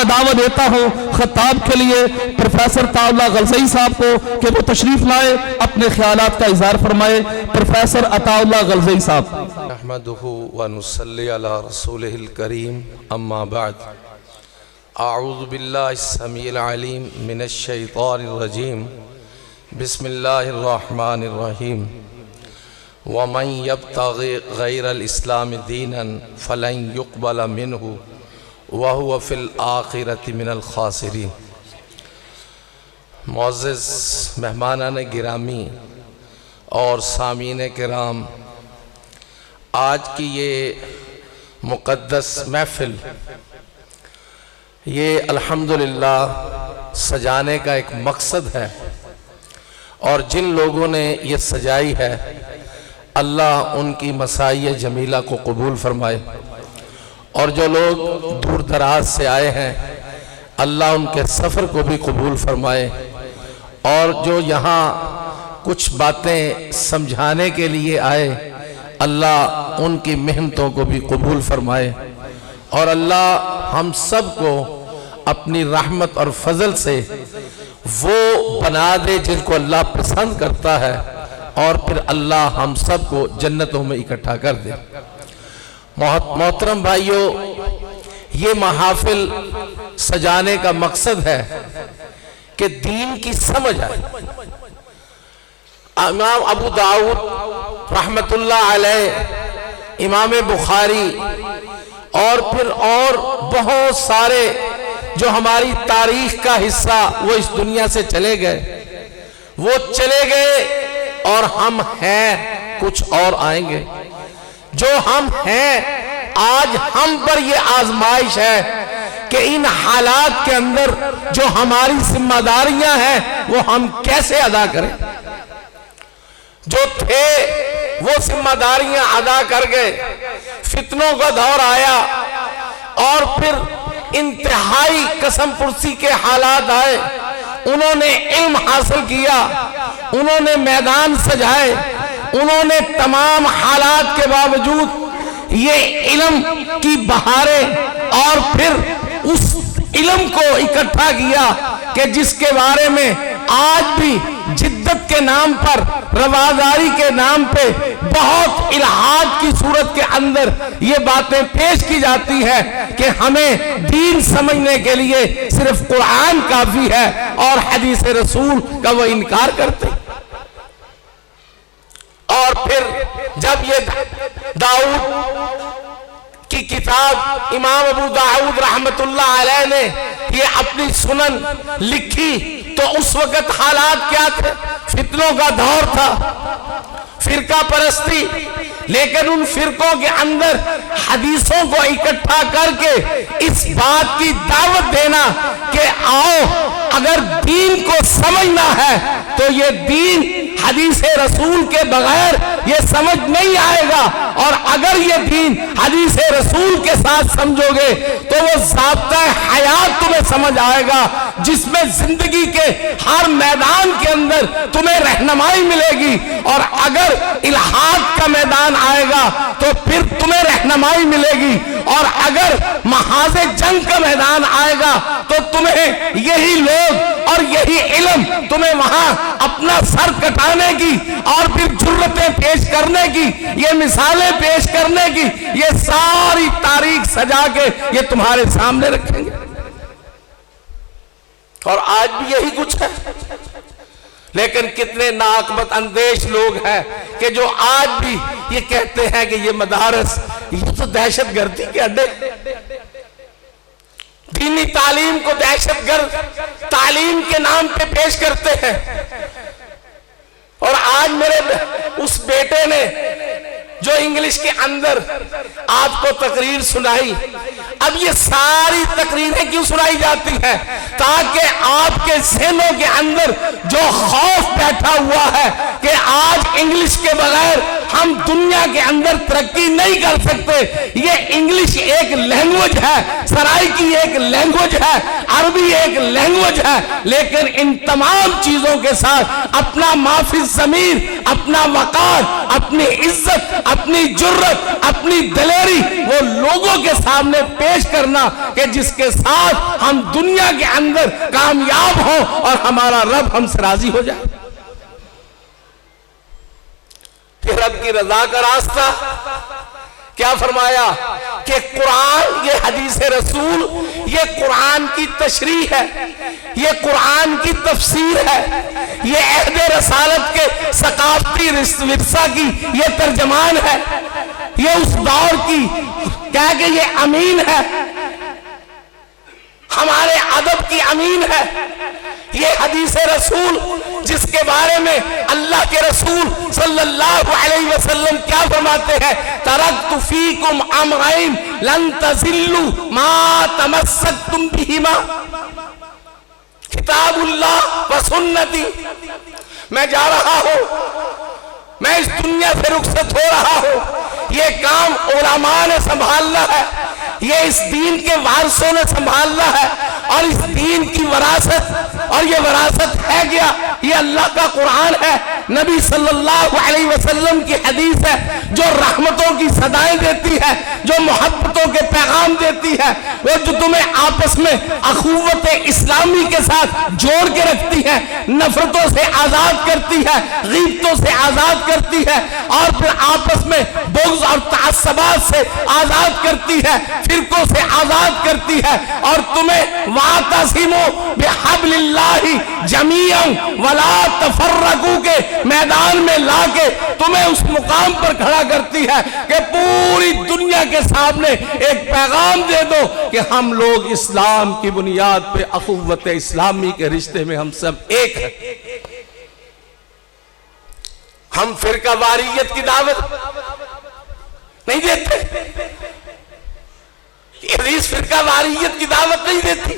मैं दावा देता हूँ खिताब के लिए प्रोफेसर अताउल्लाह गलज़ई साहब को कि वो तशरीफ लाए, अपने ख्यालात का इज़हार फरमाए। प्रोफेसर अताउल्लाह गलज़ई साहब। नहमदुहु व नुसल्ली अला रसूलिहिल करीम, अम्मा बाद। अऊज़ु बिल्लाहिस समीइल अलीम मिनश शैतानिर रजीम, बिस्मिल्लाहिर रहमानिर रहीम। वमन यब्तग़ि गैरल इस्लाम दीनन फलन युक़बल मिन्हु व हुवा फ़िल आखिरति मिनल खासिरीन। मुअज़्ज़ज़ मेहमानान गिरामी और सामीन किराम, आज की ये मुक़द्दस महफ़िल, ये अल्हम्दुलिल्लाह सजाने का एक मकसद है, और जिन लोगों ने ये सजाई है अल्लाह उनकी मसाई जमीला को कबूल फरमाए, और जो लोग दूर दराज से आए हैं अल्लाह उनके सफ़र को भी कबूल फरमाए, और जो यहाँ कुछ बातें समझाने के लिए आए अल्लाह उनकी मेहनतों को भी कबूल फरमाए, और अल्लाह हम सब को अपनी रहमत और फजल से वो बना दे जिनको अल्लाह पसंद करता है, और फिर अल्लाह हम सब को जन्नतों में इकट्ठा कर दे। मोहतरम भाइयों, ये महफिल सजाने का मकसद है कि दीन की समझ आए। इमाम अबू दाऊद रहमतुल्लाह अलैह, इमाम बुखारी और फिर और बहुत सारे जो हमारी तारीख का हिस्सा वो इस दुनिया से चले गए, वो चले गए और हम हैं कुछ और आएंगे। जो हम हैं आज हम पर ये आजमाइश है कि इन हालात के अंदर जो हमारी जिम्मेदारियां हैं वो हम कैसे अदा करें। जो थे वो जिम्मेदारियां अदा कर गए, फितनों का दौर आया और फिर इंतहाई कसम पुरसी के हालात आए। उन्होंने इल्म हासिल किया, उन्होंने मैदान सजाए, उन्होंने तमाम हालात के बावजूद ये इल्म की बहारें और फिर उस इल्म को इकट्ठा किया कि जिसके बारे में आज भी जिद्दत के नाम पर, रवादारी के नाम पे बहुत इल्हाद की सूरत के अंदर ये बातें पेश की जाती है कि हमें दीन समझने के लिए सिर्फ कुरान काफी है, और हदीस रसूल का वो इनकार करते। और फिर जब ये दाऊद की किताब इमाम अबू दाऊद रहमतुल्लाह अलैह ने ये अपनी सुनन लिखी तो उस वक्त हालात क्या थे? फितनों का दौर था, फिरका परस्ती, लेकिन उन फिरकों के अंदर हदीसों को इकट्ठा करके इस बात की दावत देना कि आओ अगर दीन को समझना है तो ये दीन हदीस रसूल के बगैर ये समझ नहीं आएगा, और अगर ये दीन हदीस रसूल के साथ समझोगे तो वो ज़ाब्ता हयात तुम्हें समझ आएगा, जिसमें जिंदगी के हर मैदान के अंदर तुम्हें रहनुमाई मिलेगी। और अगर इल्हाद का मैदान आएगा तो फिर तुम्हें रहनुमाई मिलेगी, और अगर महाज़े जंग का मैदान आएगा तो तुम्हें यही लोग और यही इल्म तुम्हें वहां अपना सर कटाने की और फिर जुर्रतें पेश करने की, ये मिसालें पेश करने की, ये सारी तारीख सजा के ये तुम्हारे सामने रखेंगे। और आज भी यही कुछ है, लेकिन कितने नाकबत अंदेश लोग हैं कि जो आज भी ये कहते हैं कि ये मदारस ये तो दहशतगर्दी के अड्डे, दीनी तालीम को दहशतगर्द तालीम के नाम पे पेश करते हैं। और आज मेरे उस बेटे ने जो इंग्लिश के अंदर आपको तकरीर सुनाई, अब ये सारी तकरीरें क्यों सुनाई जाती हैं? ताकि आपके ज़हनों के अंदर जो खौफ बैठा हुआ है कि आज इंग्लिश के बगैर हम दुनिया के अंदर तरक्की नहीं कर सकते। ये इंग्लिश एक लैंग्वेज है, सराइकी एक लैंग्वेज है, अरबी एक लैंग्वेज है, लेकिन इन तमाम चीजों के साथ अपना माफी ज़मीर, अपना वकार, अपनी इज्जत, अपनी जुर्रत, अपनी दलेरी वो लोगों के सामने पेश करना कि जिसके साथ हम दुनिया के अंदर कामयाब हो और हमारा रब हमसे राजी हो जाए। कि रब की रजा का रास्ता क्या फरमाया कि कुरान, ये हदीस रसूल, ये कुरान की तशरीह है, ये कुरान की तफसीर है, ये अहद रसालत के सकाफती विरसा की ये तर्जमान है, ये उस दौर की क्या कि ये अमीन है, हमारे अदब की अमीन है। ये हदीस रसूल जिसके बारे में अल्लाह के रसूल सल्लल्लाहु अलैहि वसल्लम क्या फरमाते हैं, तरक्तु फीकुम अमरैन लन तज़िल्लु मा तमस्सकतुम बिहिमा, किताबुल्लाह व सुन्नती। मैं जा रहा हूं, मैं इस दुनिया से रुखसत हो रहा हूं, ये काम उलमा ने संभालना है, ये इस दीन के वारसों ने संभालना है, और इस दीन की वरासत, और ये वरासत है क्या, ये अल्लाह का कुरान है, नबी सल्लल्लाहु अलैहि वसल्लम की हदीस है, जो रहमतों की सदाएं देती है, जो मोहब्बतों के पैगाम देती है, वो जो तुम्हें आपस में अखुवत इस्लामी के साथ जोड़ के रखती है, नफरतों से आजाद करती है, गीबतों से आजाद करती है, और फिर आपस में बुग़्ज़ और तअस्सुबात से आजाद करती है, फिरकों से आजाद करती है, और तुम्हें वातसिमू बिहब्लिल्लाहि जमीअन वला तफर्रकू के मैदान में लाके तुम्हें उस मुकाम पर खड़ा करती है कि पूरी दुनिया के सामने एक पैगाम दे दो कि हम लोग इस्लाम की बुनियाद पे अखुव्वत इस्लामी के रिश्ते में हम सब एक हैं। हम फिरका वारियत की दावत नहीं देते, हदीस फिरका वारियत की दावत नहीं देती,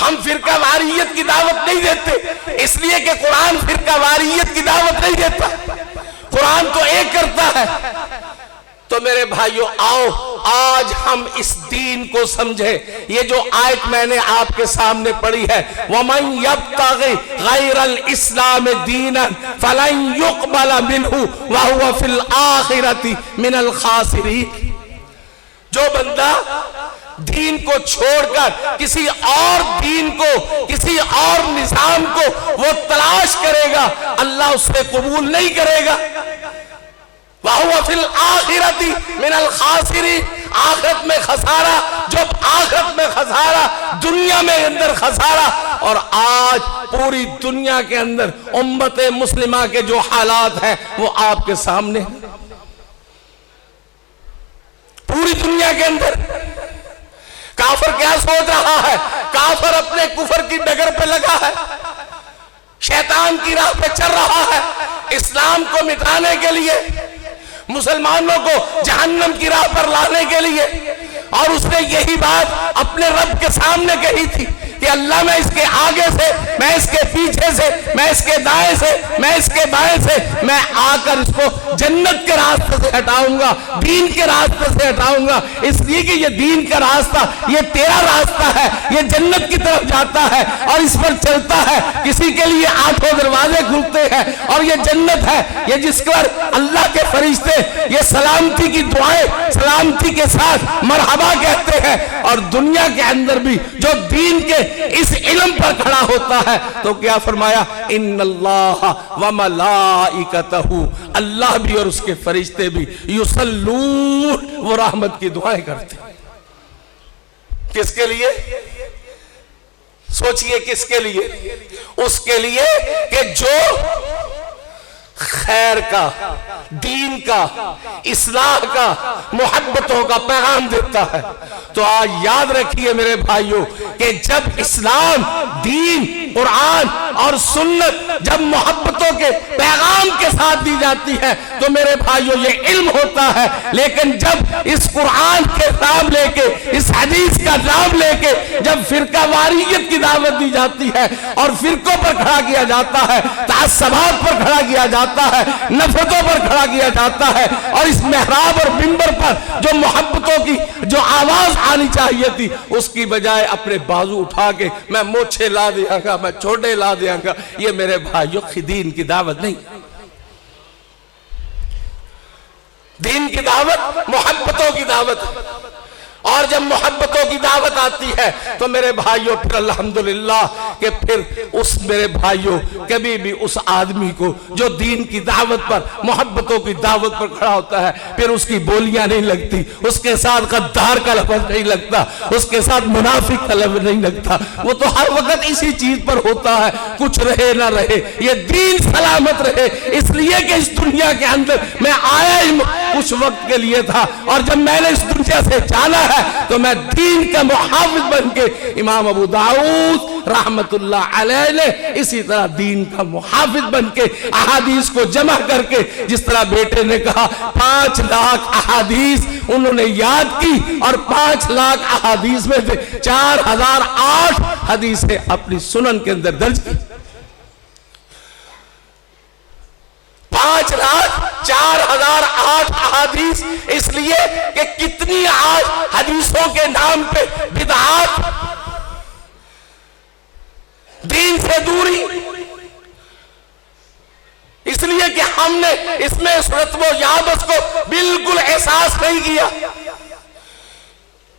हम फिरका वारियत की दावत नहीं देते, इसलिए कि कुरान फिरका वारियत की दावत नहीं देता, कुरान तो एक करता है। तो मेरे भाइयों, आओ आज हम इस दीन को समझे। ये जो आयत मैंने आपके सामने पढ़ी है, वमन यब्तगी गैरल इस्लाम दीनन फलन युक़बल मिन्हु व हुवा फिल आखिरति मिनल खासिरीन। जो बंदा दीन को छोड़कर किसी और दीन को, किसी और निजाम को वो तलाश करेगा, अल्लाह उससे कबूल नहीं करेगा। वहुवा फिल आखिरति मिनल खासिरीन, आखिरत में खसारा, जब आखिरत में खसारा, दुनिया में अंदर खसारा। और आज पूरी दुनिया के अंदर उम्मत मुस्लिमा के जो हालात हैं वो आपके सामने, पूरी दुनिया के अंदर काफर क्या सोच रहा है, काफर अपने कुफर की डगर पे लगा है, शैतान की राह पे चल रहा है, इस्लाम को मिटाने के लिए, मुसलमानों को जहन्नम की राह पर लाने के लिए। और उसने यही बात अपने रब के सामने कही थी कि अल्लाह, मैं इसके आगे से, मैं इसके पीछे से, मैं इसके दाएं से, मैं इसके बाएं से, मैं आकर इसको जन्नत के रास्ते से हटाऊंगा, दीन के रास्ते से हटाऊंगा, इसलिए कि ये दीन का रास्ता, ये तेरा रास्ता है, ये जन्नत की तरफ जाता है और इस पर चलता है। किसी के लिए 8 दरवाजे खुलते हैं और ये जन्नत है, ये जिस पर अल्लाह के फरिश्ते ये सलामती की दुआएं सलामती के साथ मरहबा कहते हैं। और दुनिया के अंदर भी जो दीन के इस इल्म पर खड़ा होता है, तो क्या फरमाया, इन्नल्लाह व मलाइकतहू, अल्लाह भी और उसके फरिश्ते भी, युसल्लून, वो रहमत की दुआएं करते। किसके लिए? सोचिए किसके लिए? उसके लिए कि जो खैर का, दीन का, इस्लाह का, मोहब्बतों का पैगाम देता है। तो आज याद रखिए मेरे भाइयों कि जब इस्लाम, दीन, कुरान और सुन्नत जब मोहब्बतों के पैगाम के साथ दी जाती है तो मेरे भाइयों ये इल्म होता है। लेकिन जब इस कुरान के नाम लेके, इस हदीस का नाम लेके जब फिरका वारियत की दावत दी जाती है और फिरकों पर खड़ा किया जाता है, तासबात पर खड़ा किया जाता है, नफरतों पर खड़ा किया जाता है, और इस मेहराब और मिंबर पर जो मोहब्बतों की जो आवाज आनी चाहिए थी उसकी बजाय अपने बाजू उठा के मैं मोछे ला दियांगा, मैं छोटे ला दियांगा, ये मेरे भाइयों की दीन की दावत नहीं। दीन की दावत मोहब्बतों की दावत, और जब मोहब्बतों की दावत आती है तो मेरे भाइयों फिर अल्हम्दुलिल्लाह कि फिर उस मेरे भाइयों कभी भी उस आदमी को जो दीन की दावत पर, मोहब्बतों की दावत पर खड़ा होता है, फिर उसकी बोलियां नहीं लगती, उसके साथ गद्दार का लफ्ज नहीं लगता, उसके साथ मुनाफिक का लफ्ज नहीं लगता। वो तो हर वक्त इसी चीज पर होता है, कुछ रहे ना रहे ये दीन सलामत रहे। इसलिए कि इस दुनिया के अंदर मैं आया ही कुछ वक्त के लिए था, और जब मैंने इस दुनिया से जाना है तो मैं दीन का मुहाफिज बन के, इमाम अबू दाऊद रहमतुल्लाह अलैह ने इसी तरह दीन का मुहाफिज बन के अहादीस को जमा करके, जिस तरह बेटे ने कहा 5 लाख अहादीस उन्होंने याद की, और 5 लाख अहादीस में से 4008 हदीसें अपनी सुनन के अंदर दर्ज की। 5,04,008 अहादीस, इसलिए कि कितनी आज हदीसों के नाम पे बिदअत, दीन से दूरी, इसलिए कि हमने इसमें रत्बो याबस को बिल्कुल एहसास नहीं किया।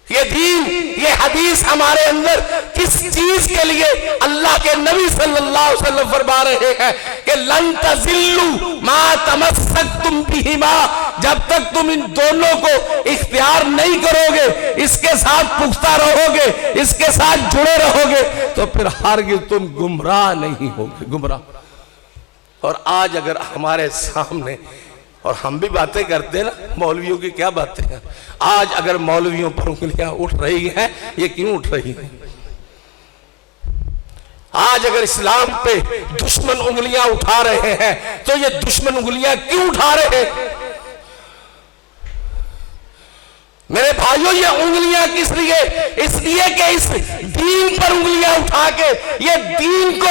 ये दीन, ये हदीस हमारे अंदर किस चीज के लिए अल्लाह के नबी सल्लल्लाहु अलैहि वसल्लम फरमा रहे हैं कि लन तज़िल्लू मा तमस्सकतुम बिहिमा, जब तक तुम इन दोनों को इख्तियार नहीं करोगे, इसके साथ पुख्ता रहोगे, इसके साथ जुड़े रहोगे, तो फिर हरगिज़ तुम गुमराह नहीं होगे, गुमराह। और आज अगर हमारे सामने, और हम भी बातें करते हैं ना, मौलवियों की क्या बातें हैं, आज अगर मौलवियों पर उंगलियां उठ रही हैं, ये क्यों उठ रही हैं? आज अगर इस्लाम पे दुश्मन उंगलियां उठा रहे हैं तो ये दुश्मन उंगलियां क्यों उठा रहे हैं? मेरे भाइयों, ये उंगलियां किस लिए? इसलिए कि इस दीन पर उंगलियां उठा के ये दीन को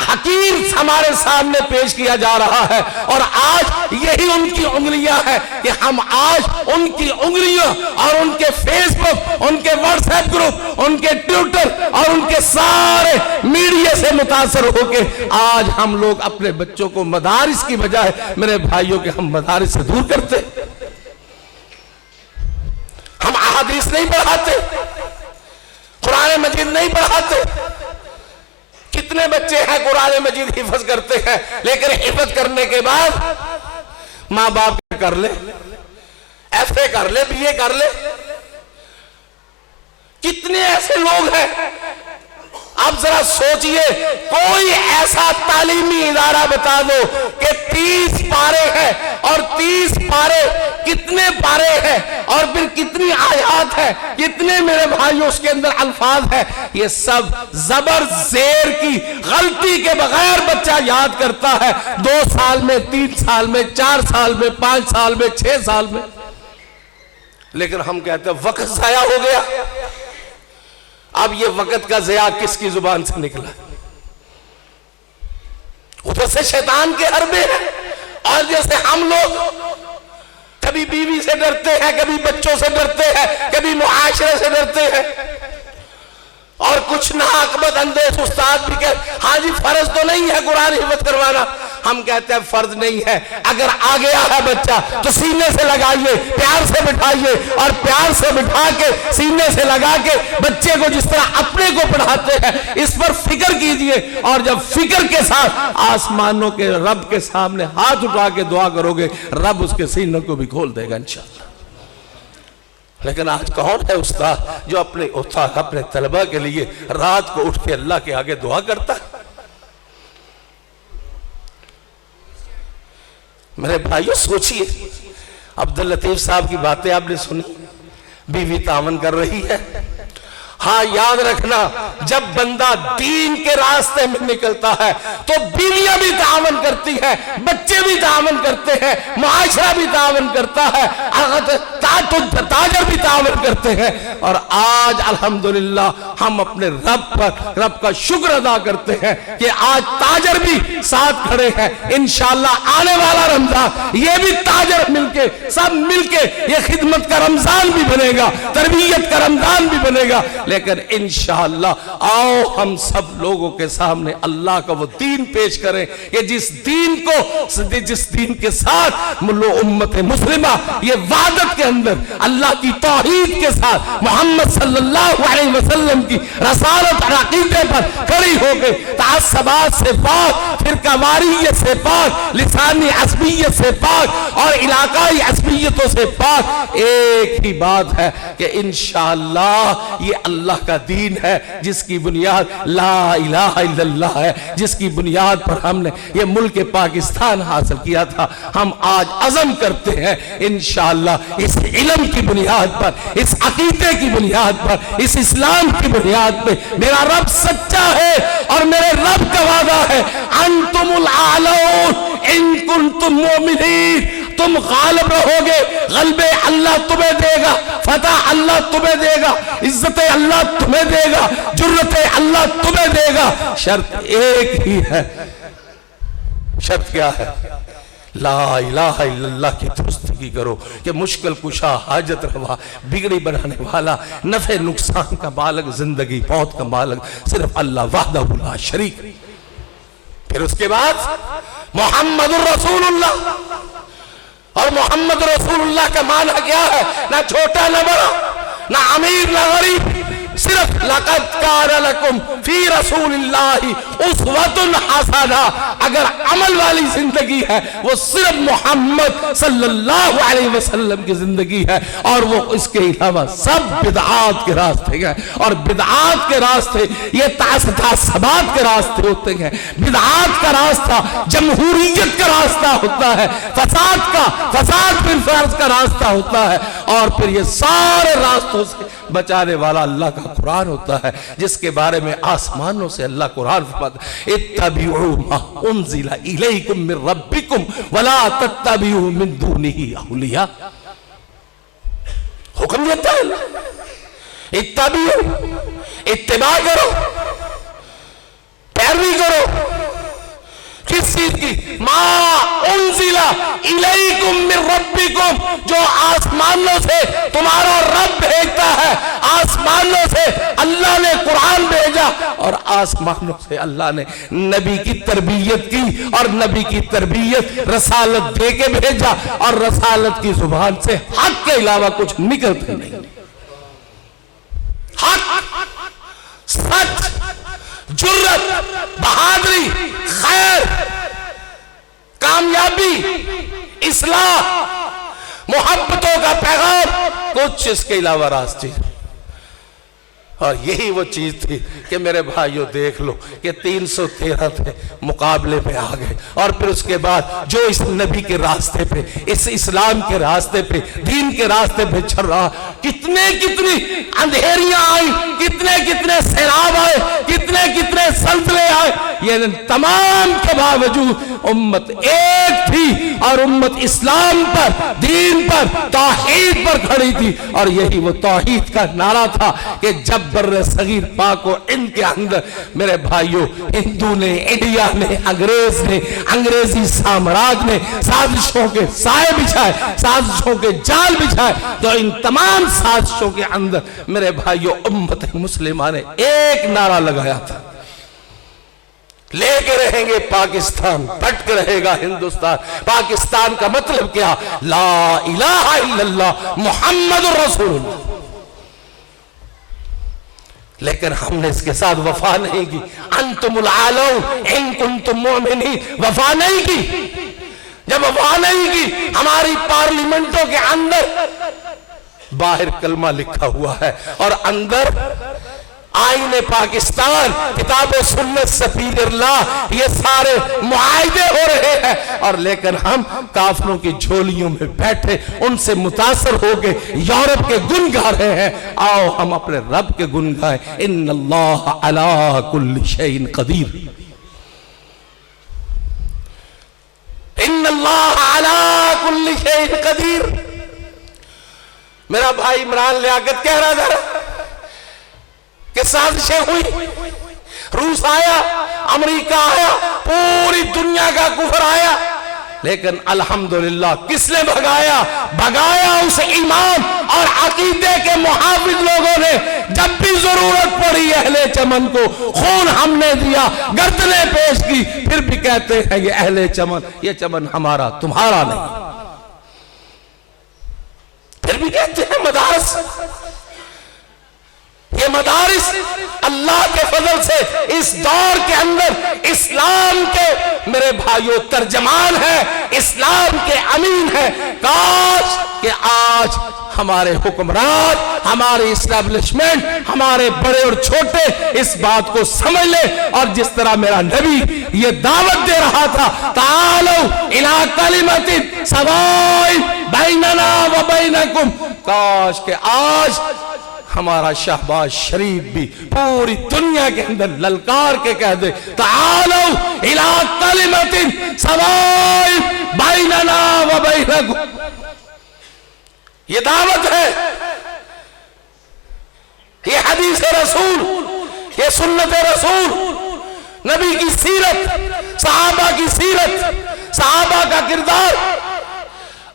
हकीर हमारे सामने पेश किया जा रहा है, और आज यही उनकी उंगलियां हैं कि हम आज उनकी उंगलियों और उनके फेसबुक, उनके व्हाट्सएप ग्रुप, उनके ट्विटर और उनके सारे मीडिया से मुतासर होके आज हम लोग अपने बच्चों को मदारिस की बजाय मेरे भाइयों के हम मदारिस से दूर करते, हम अहादीस नहीं पढ़ाते, कुरान मजीद नहीं पढ़ाते। कितने बच्चे हैं कुरान मजीद हिफ्ज करते हैं, लेकिन हिफ्ज करने के बाद माँ बाप कर ले, FA कर ले, BA कर ले। कितने ऐसे लोग हैं, आप जरा सोचिए, कोई ऐसा तालीमी इदारा बता दो कि 30 पारे हैं, और 30 पारे कितने पारे हैं, और फिर कितनी आयात है, कितने मेरे भाइयों उसके अंदर अल्फाज है, ये सब जबर जेर की गलती के बगैर बच्चा याद करता है 2 साल में, 3 साल में, 4 साल में, 5 साल में, 6 साल में। लेकिन हम कहते हैं वक्त जाया हो गया। अब ये वक्त का ज़या किसकी जुबान से निकला? उधर से शैतान के हरबे हैं, और जैसे हम लोग कभी बीवी से डरते हैं, कभी बच्चों से डरते हैं, कभी मुआशरे से डरते हैं, और कुछ ना अकबत अंदेश उस्ताद भी कह, हाँ जी फर्ज तो नहीं है कुरान हिफ्ज करवाना। हम कहते हैं फर्ज नहीं है, अगर आ गया है बच्चा तो सीने से लगाइए, प्यार से बिठाइए, और प्यार से बिठा के सीने से लगा के बच्चे को जिस तरह अपने को पढ़ाते हैं इस पर फिक्र कीजिए, और जब फिक्र के साथ आसमानों के रब के सामने हाथ उठा के दुआ करोगे, रब उसके सीने को भी खोल देगा इंशाअल्लाह। लेकिन आज कौन है उस्ताद जो अपने तलबा के लिए रात को उठ के अल्लाह के आगे दुआ करता है? मेरे भाइयों सोचिए, अब्दुल लतीफ साहब की बातें आपने सुनी, बीवी तावन कर रही है, हाँ, याद रखना, जब बंदा दीन के रास्ते में निकलता है तो बीवियां भी तावन करती है, बच्चे भी तावन करते हैं, मुआशरा भी तावन करता है, ताजर भी तावन करते हैं। और आज अल्हम्दुलिल्लाह हम अपने रब का शुक्र अदा करते हैं कि आज ताजर भी साथ खड़े हैं। इंशाअल्लाह आने वाला रमजान ये भी ताजर मिलके, सब मिलके ये खिदमत का रमजान भी बनेगा, तरबियत का रमजान भी बनेगा। लेकिन इंशाअल्लाह आओ हम सब लोगों के सामने अल्लाह का वो दीन पेश करें कि जिस दीन के साथ उम्मत मुस्लिमा ये वादत के अंदर अल्लाह की तौहीद के साथ मोहम्मद सल्लल्लाहु अलैहि वसल्लम की रसालत और अकीदे पर खड़ी हो गई, तासबात से पाक, फिरकावारियत से पाक, लिसानी असबियत से पाक और इलाकाई असबियतों से पाक। एक ही बात है कि इंशाअल्लाह ये अल्लाह का दीन है जिसकी बुनियाद ला इलाहा इल्लल्लाह है, जिसकी बुनियाद पर हमने ये मुल्क पाकिस्तान हासिल किया था। हम आज अज़म करते हैं इंशाअल्लाह इस इल्म की बुनियाद पर, इस अकीदे की बुनियाद पर, इस इस्लाम की बुनियाद पे मेरा रब सच्चा है और मेरे रब का वादा है अंतुमुल आलऊन इन कुंतुम मोमिनीन, तुम गालिब रहोगे, गलबे अल्लाह तुम्हें देगा, फतह अल्लाह तुम्हें देगा, इज्जत अल्लाह तुम्हें देगा, जुर्रत अल्लाह तुम्हें देगा। शर्त एक ही है। शर्त क्या है? ला इलाहा इल्लल्लाह की दुरुस्तगी करो कि मुश्किल कुशा, हाजत रवा, बिगड़ी बनाने वाला, नफे नुकसान का मालिक, जिंदगी मौत का मालिक सिर्फ अल्लाह वहदहु ला शरीक। फिर उसके बाद मोहम्मदुर रसूलुल्लाह, और मोहम्मद रसूलुल्लाह का माना क्या है? ना छोटा ना बड़ा, ना अमीर ना गरीब, सिर्फ लक़द कान लकुम फी रसूलिल्लाहि उस्वतुन हसना। अगर अमल वाली जिंदगी है वो सिर्फ मोहम्मद सल्लल्लाहु अलैहि वसल्लम की जिंदगी है, और वो इसके अलावा सब बिदआत के रास्ते हैं। और बिदआत के रास्ते ये तासबात के रास्ते होते हैं। बिदआत का रास्ता जमहूरियत का रास्ता होता है, फसाद बिन फर्ज का रास्ता होता है, और फिर ये सारे रास्तों से बचाने वाला अल्लाह का कुरान होता है, जिसके बारे में आसमानों से अल्लाह कुरान फरमाता है इत्तबिउ मा उनज़िला इलैकुम मिन रब्बिकुम वला तत्तबिउ मिन दूनिही औलिया। हुक्म देता है इत्तबिउ, इत्तिबा करो, पैरवी करो। किस चीज की? मा उनज़िला इलैकुम मिन रब्बिकुम, जो आसमानों से तुम्हारा रब भेजता है। आसमानों से अल्लाह ने कुरान भेजा, और आसमानों से अल्लाह ने नबी की तरबियत की, और नबी की तरबियत रसालत दे के भेजा, और रसालत की जुबान से हक के अलावा कुछ निकलते नहीं। हक, सच, जुर्रत, बहादुरी, खैर, कामयाबी, इस्लाह, मोहब्बतों का पैगाम, कुछ इसके अलावा रास्ते। और यही वो चीज थी कि मेरे भाइयों देख लो कि 313 थे, मुकाबले पे आ गए। और फिर उसके बाद जो इस नबी के रास्ते पे, इस इस्लाम के रास्ते पे, दीन के रास्ते पे चल रहा, कितनी अंधेरियां आई, कितने सैलाब आए, कितने सल्तले आए, ये तमाम के बावजूद उम्मत एक थी, और उम्मत इस्लाम पर, दीन पर, तौहीद पर खड़ी थी। और यही वो तौहीद का नारा था कि जब बर्रे सगीर पाक और इनके अंदर मेरे भाइयों हिंदू ने, इंडिया ने, अंग्रेज ने, अंग्रेजी साम्राज्य ने साजिशों के साए बिछाए, साजिशों के जाल बिछाए, तो इन तमाम साजिशों के अंदर मेरे भाइयों उम्मत मुस्लिमा ने एक नारा लगाया था, लेके रहेंगे पाकिस्तान, डट के रहेगा हिंदुस्तान। पाकिस्तान का मतलब क्या? ला इलाहा इल्लल्लाह मुहम्मदुर रसूलुल्लाह। लेकिन हमने इसके साथ वफा नहीं की। अंतुमुल आलऊन इन कुंतुम मोमिनीन, वफा नहीं की। जब वफा नहीं की, हमारी पार्लियामेंटों के अंदर बाहर कलमा लिखा हुआ है और अंदर आईने पाकिस्तान, किताब सुन्नत सफीरुल्लाह, ये सारे मुआहिदे हो रहे हैं। और लेकिन हम काफिरों की झोलियों में बैठे उनसे मुतासर होके यूरोप के गुन गा रहे हैं। आओ हम अपने रब के गुन गाएं। इन्नल्लाह अला कुल्ली शैइन कदीर, इन्नल्लाह अला कुल्ली शैइन कदीर। मेरा भाई इमरान लियाकत कह रहा था कि साजिशें हुई, रूस आया, अमेरिका आया, पूरी दुनिया का कुफर आया, लेकिन अल्हम्दुलिल्लाह किसने भगाया? भगाया उस ईमान और अकीदे के मुहाफिज लोगों ने। जब भी जरूरत पड़ी अहले चमन को खून हमने दिया, गर्दनें पेश की, फिर भी कहते हैं ये अहले चमन, ये चमन हमारा तुम्हारा नहीं। फिर भी कहते हैं मदारस, ये मदारिस अल्लाह के फजल से इस दौर के अंदर इस्लाम के मेरे भाइयों तर्जमान है, इस्लाम के अमीन है। काश कि आज हमारे हुक्मरान, हमारे इस्टेब्लिशमेंट, हमारे बड़े और छोटे इस बात को समझ ले। और जिस तरह मेरा नबी ये दावत दे रहा था, तालो इला कलिमतिन सवाइन बैनना व बैनकुम, काश के आज हमारा शहबाज शरीफ भी पूरी दुनिया के अंदर ललकार के कह दे, तालो इला कलिमतिन सवाइन बैनना व बैनकुम। ये दावत है, ये हदीस रसूल, ये सुन्नत रसूल, नबी की सीरत, सहाबा की सीरत, सहाबा का किरदार।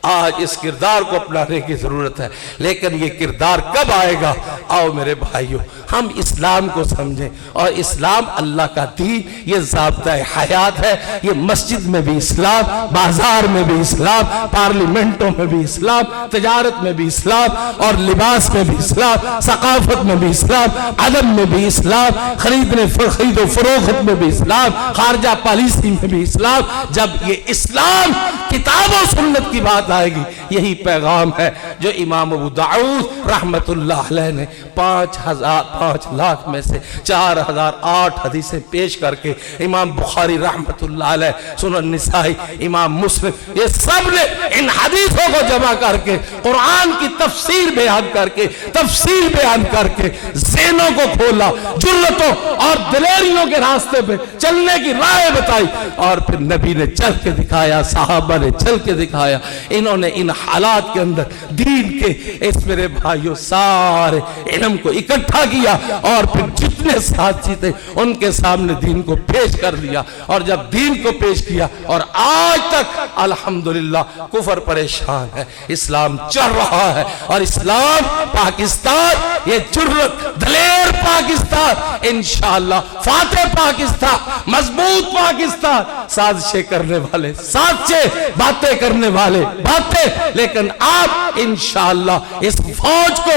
आज इस किरदार को अपनाने की जरूरत है। लेकिन ये किरदार कब आएगा? आओ मेरे भाइयों, हम इस्लाम को समझें। और इस्लाम अल्लाह का दीन, ये ज़ाब्ता हयात है। ये मस्जिद में भी इस्लाम, बाजार में भी इस्लाम, पार्लियामेंटों में भी इस्लाम, तजारत में भी इस्लाम, और लिबास में भी इस्लाम, सकाफत में भी इस्लाम, अदब में भी इस्लाम, खरीदो फरोख्त में भी इस्लाम, खारजा पॉलिसी में भी इस्लाम। जब ये इस्लाम किताब और सुन्नत की बात आएगी, यही पैगाम है जो इमाम अबू दाऊद रहमतुल्लाह अलैह ने 5 लाख में से 4008 हदीसें पेश करके, इमाम बुखारी रहमतुल्लाह अलैह, सुनन निसाई, इमाम मुस्लिम, ये सब ने इन हदीसों को जमा करके कुरान की तफसीर बयान करके, तफसीर बयान करके ज़हनों को खोला, जुर्रतों और दिलेरियों के रास्ते पे चलने की राह बताई। और फिर नबी ने चल के दिखाया, साहबा ने चल के दिखाया। इन्होंने इन हालात के अंदर दीन के इस मेरे भाइयों सारे इल्म को इकट्ठा किया और फिर जितने साथी थे उनके सामने दीन को पेश कर दिया। और जब दीन को पेश किया, और आज तक अल्हम्दुलिल्लाह कुफर परेशान है, इस्लाम चल रहा है। और इस्लाम पाकिस्तान, ये जुर्रत दलेर पाकिस्तान, इंशाअल्लाह फातेह पाकिस्तान, मजबूत पाकिस्तान। साजिशें करने वाले साजिशें, बातें करने वाले बातें, लेकिन आप इंशाअल्लाह इस फौज को,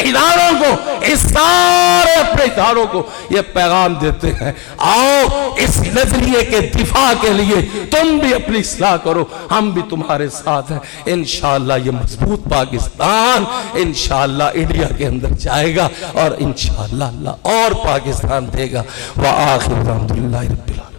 इदारों को, इस सारे अपने इदारों को ये पैगाम देते हैं, आओ इस नजरिए के दिफा के लिए तुम भी अपनी इस्लाह करो, हम भी तुम्हारे साथ हैं। इंशाअल्लाह ये मजबूत पाकिस्तान इंशाअल्लाह इंडिया के अंदर जाएगा और इंशाअल्लाह अल्लाह और पाकिस्तान देगा। व आखिर अल्हम्दुलिल्लाह रब्बिल आलमीन।